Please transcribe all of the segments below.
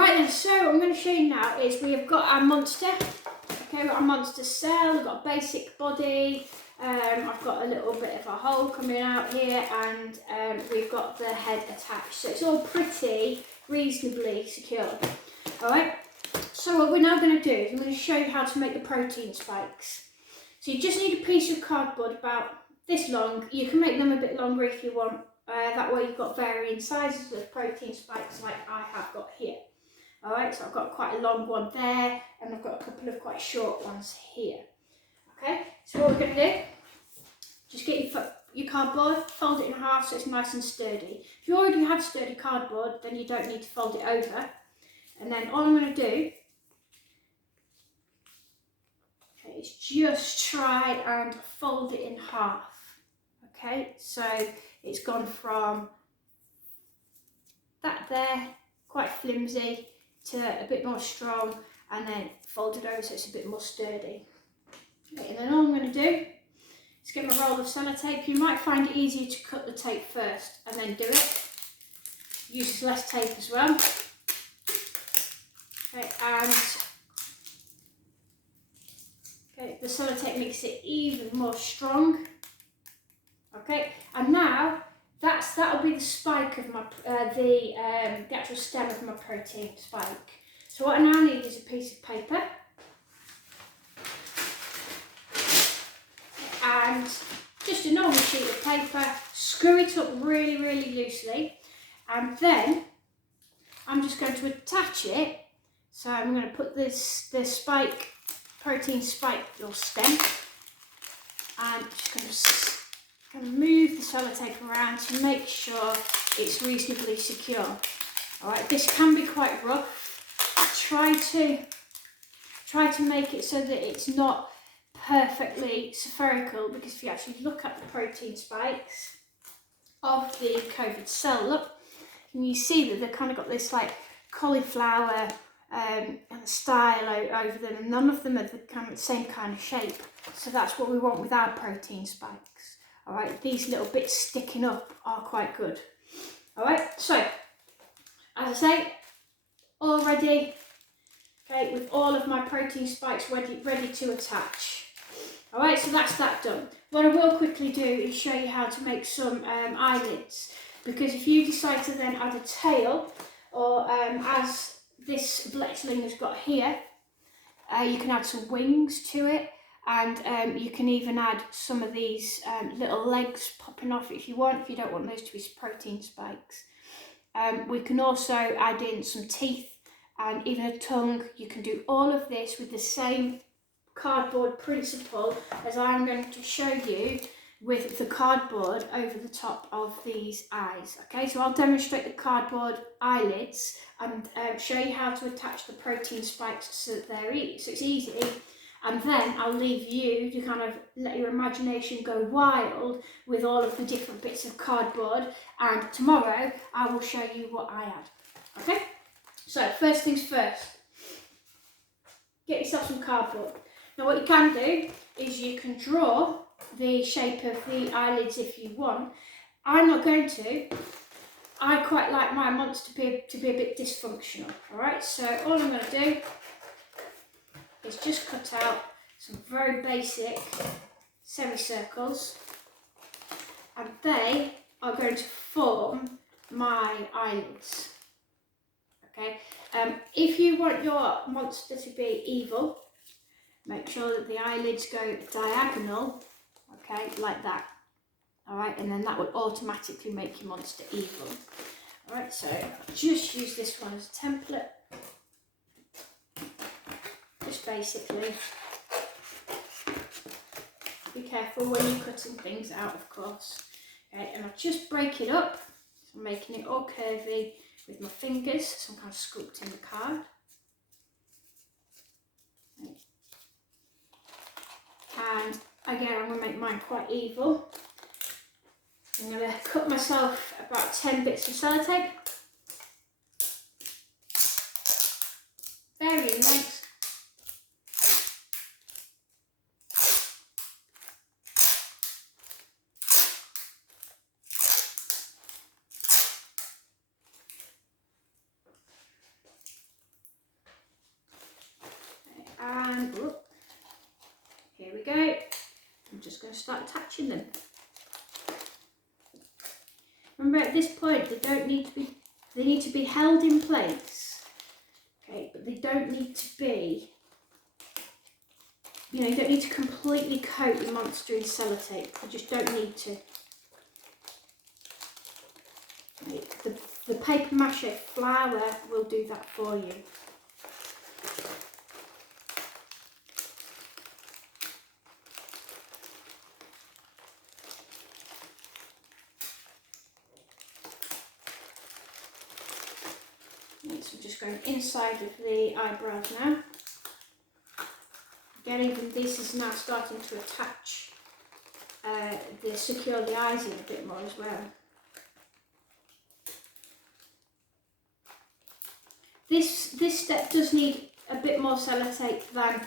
Right then, so what I'm going to show you now is we have got our monster. Okay, we've got our monster cell, we've got a basic body, I've got a little bit of a hole coming out here, and we've got the head attached. So it's all pretty reasonably secure. Alright, so what we're now going to do is I'm going to show you how to make the protein spikes. So you just need a piece of cardboard about this long. You can make them a bit longer if you want. That way you've got varying sizes of protein spikes like I have got here. Alright, so I've got quite a long one there, and I've got a couple of quite short ones here. Okay, so what we're going to do, just get your cardboard, fold it in half so it's nice and sturdy. If you already have sturdy cardboard, then you don't need to fold it over. And then all I'm going to do is just try and fold it in half. Okay, so it's gone from that there, quite flimsy, to a bit more strong, and then folded over so it's a bit more sturdy. Okay, and then all I'm going to do is get my roll of sellotape. You might find it easier to cut the tape first and then do it. Uses less tape as well. Okay, and the sellotape makes it even more strong. Okay, and now that'll be the spike of my the actual stem of my protein spike. So what I now need is a piece of paper and just a normal sheet of paper. Screw it up really, really loosely, and then I'm just going to attach it. So I'm going to put the spike, protein spike or stem, and just going to move the sellotape around to make sure it's reasonably secure. Alright, this can be quite rough. Try to make it so that it's not perfectly spherical, because if you actually look at the protein spikes of the COVID cell, look, and you see that they've kind of got this like cauliflower kind of style over them, and none of them are the same kind of shape. So that's what we want with our protein spikes. Alright, these little bits sticking up are quite good. Alright, so as I say, all ready. Okay, with all of my protein spikes ready to attach. Alright, so that's that done. What I will quickly do is show you how to make some eyelids, because if you decide to then add a tail, or as this Bletchling has got here, you can add some wings to it, and you can even add some of these little legs popping off if you want, if you don't want those to be protein spikes. We can also add in some teeth and even a tongue. You can do all of this with the same cardboard principle as I'm going to show you with the cardboard over the top of these eyes. Okay, so I'll demonstrate the cardboard eyelids and show you how to attach the protein spikes so that it's easy, and then I'll leave you to kind of let your imagination go wild with all of the different bits of cardboard, and tomorrow I will show you what I add. Okay, so first things first, get yourself some cardboard. Now what you can do is you can draw the shape of the eyelids if you want. I'm not going to. I quite like my monster to be a bit dysfunctional. Alright, so all I'm going to do is just cut out some very basic semicircles, and they are going to form my eyelids. Okay, if you want your monster to be evil, make sure that the eyelids go diagonal, okay, like that. Alright, and then that will automatically make your monster evil. Alright, so I'll just use this one as a template. Just basically, be careful when you're cutting things out, of course. Okay, and I'll just break it up. So I'm making it all curvy with my fingers, so I'm kind of sculpting the card. And again, I'm going to make mine quite evil. I'm going to cut myself about 10 bits of sellotape, varying lengths. going to start attaching them. Remember, at this point, they need to be held in place. Okay, but they don't need to be, you don't need to completely coat the monster in sellotape. You just don't need to. Okay, the paper mache flower will do that for you. So I'm just going inside of the eyebrows now. Again, even this is now starting to attach, secure the eyes in a bit more as well. This step does need a bit more sellotape than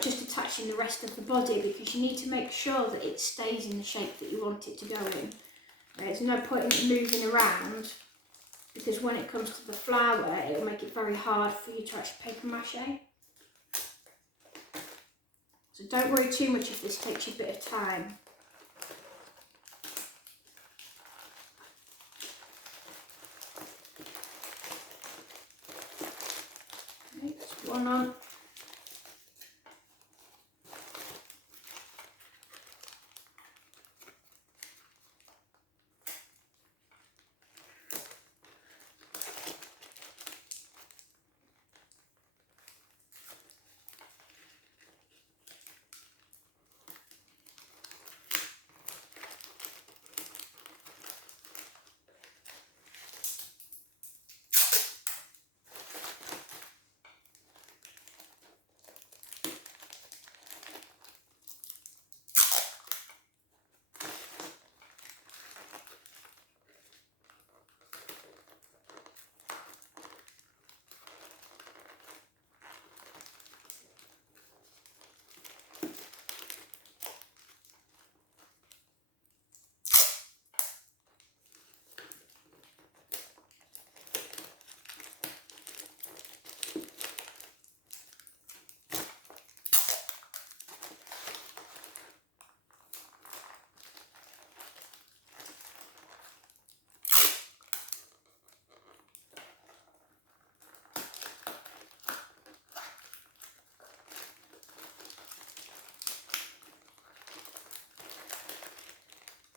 just attaching the rest of the body, because you need to make sure that it stays in the shape that you want it to go in. There's no point in moving around, because when it comes to the flower, it will make it very hard for you to actually paper mache. So don't worry too much if this takes you a bit of time. Okay, that's one on.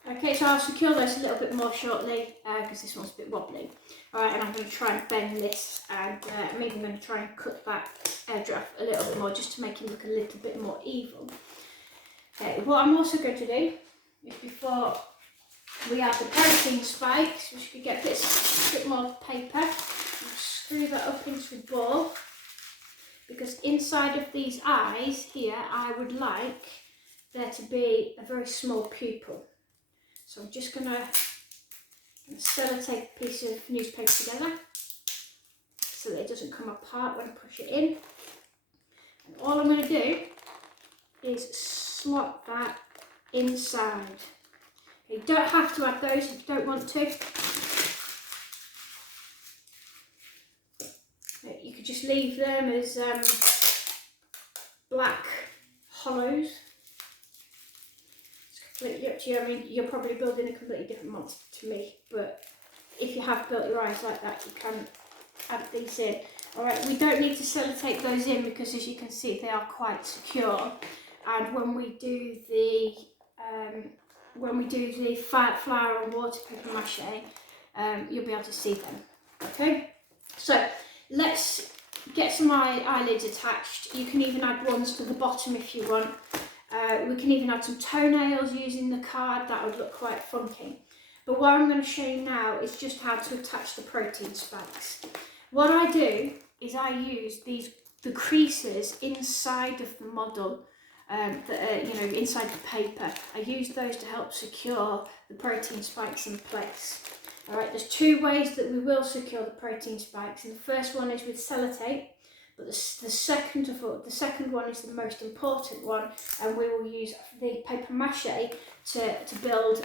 Okay, so I'll secure this a little bit more shortly because this one's a bit wobbly. Alright, and I'm going to try and bend this, and I'm even going to try and cut that edge off a little bit more just to make it look a little bit more even. Okay, what I'm also going to do is, before we add the protein spikes, we should get a bit more paper and screw that up into the ball, because inside of these eyes here I would like there to be a very small pupil. So I'm just going to sellotape a piece of newspaper together so that it doesn't come apart when I push it in. And all I'm going to do is slot that inside. You don't have to add those if you don't want to. You could just leave them as black hollows. Completely up to you. I mean, you're probably building a completely different monster to me, but if you have built your eyes like that, you can add these in. Alright, we don't need to sellotape those in because, as you can see, they are quite secure, and when we do the flower and water paper mache, you'll be able to see them. Okay, so let's get some eyelids attached. You can even add ones to the bottom if you want. We can even add some toenails using the card. That would look quite funky. But what I'm going to show you now is just how to attach the protein spikes. What I do is I use the creases inside of the model, inside the paper. I use those to help secure the protein spikes in place. All right, there's two ways that we will secure the protein spikes, and the first one is with sellotape. But the second one is the most important one, and we will use the paper mache to build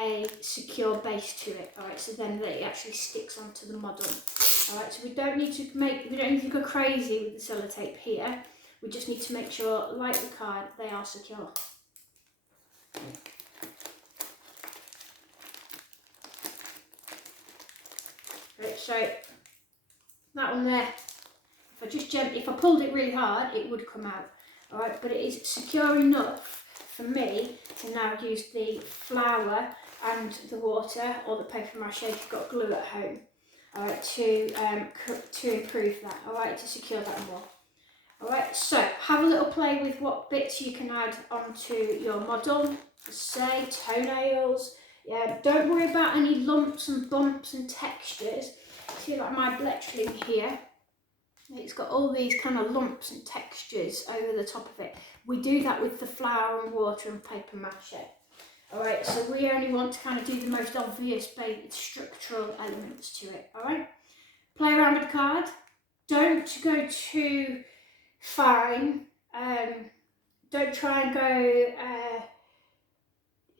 a secure base to it. All right, so then it actually sticks onto the model. All right, so we don't need to go crazy with the sellotape here. We just need to make sure, like the card, they are secure. so that one there, if I pulled it really hard, it would come out. Alright, but it is secure enough for me to now use the flour and the water, or the paper mache if you've got glue at home, alright, to improve that, alright, to secure that more. Alright, so have a little play with what bits you can add onto your model. Say toenails. Yeah, don't worry about any lumps and bumps and textures. See, like my bletchling here, it's got all these kind of lumps and textures over the top of it. We do that with the flour and water and paper mache. Alright, so we only want to kind of do the most obvious structural elements to it. Alright, play around with the card. Don't go too fine. Don't try and go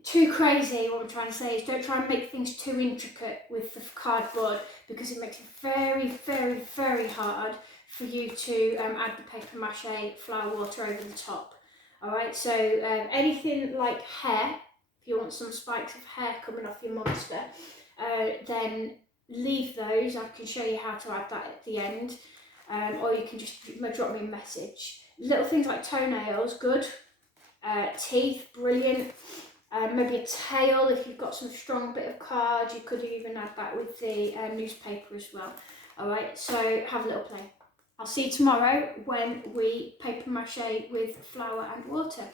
too crazy. What I'm trying to say is don't try and make things too intricate with the cardboard, because it makes it very, very, very hard for you to add the paper mache flour water over the top. Alright, so anything like hair, if you want some spikes of hair coming off your monster, then leave those. I can show you how to add that at the end, or you can just drop me a message. Little things like toenails, good. Teeth, brilliant. Maybe a tail, if you've got some strong bit of card, you could even add that with the newspaper as well. Alright, so have a little play. I'll see you tomorrow when we paper mache with flour and water.